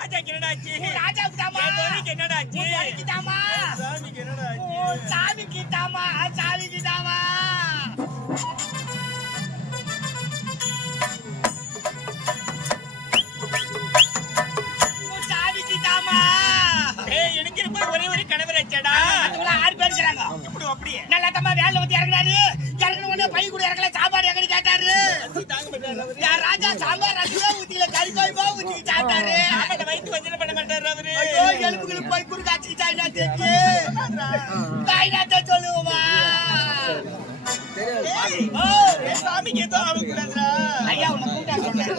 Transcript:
ராஜாக்கு என்னடாச்சு? ராஜாவுக்கு தாமா. தோனிக்கு என்னடாச்சு? தோனிக்கு தாமா. சாமிக்கு என்னடாச்சு? சாமிக்கு தாமா. சாமிக்கு தாமா. சாமிக்கு தாமா. ஏய் எனக்கு இருப்ப ஒரே ஒரு கணவர் ஆச்சடா. அதுக்குள்ள 6 பேர் இருக்காங்க. இப்படி அப்படியே. நல்லா தம்மா வேலைல வந்து இறங்குறாரு. இறங்குன உடனே பை கூட இறங்கல சாப்பாடு எங்கன்னு கேட்டாரு. தாங்க மாட்டாரு அவரு. யார் ராஜா சாம்பார் ரசமே ஊத்திக்கல கறி கோயமா ஊத்தி சாப்பிட்டாரு. ஆமாட வயித்து வஞ்சன பண்ண மாட்டாரு அவரு. ஐயோ எலும்புகளுக்கு போய் குறுக்கு அடிச்சுக்கிட்டா என்ன தெரிஞ்சு தாய்நாட்ட சொல்லுவோமா. ஓ என் சாமிக்கு ஏதோ ஆக கூடாதுடா. ஐயா உன்னை கூட்டா சொன்னேன்.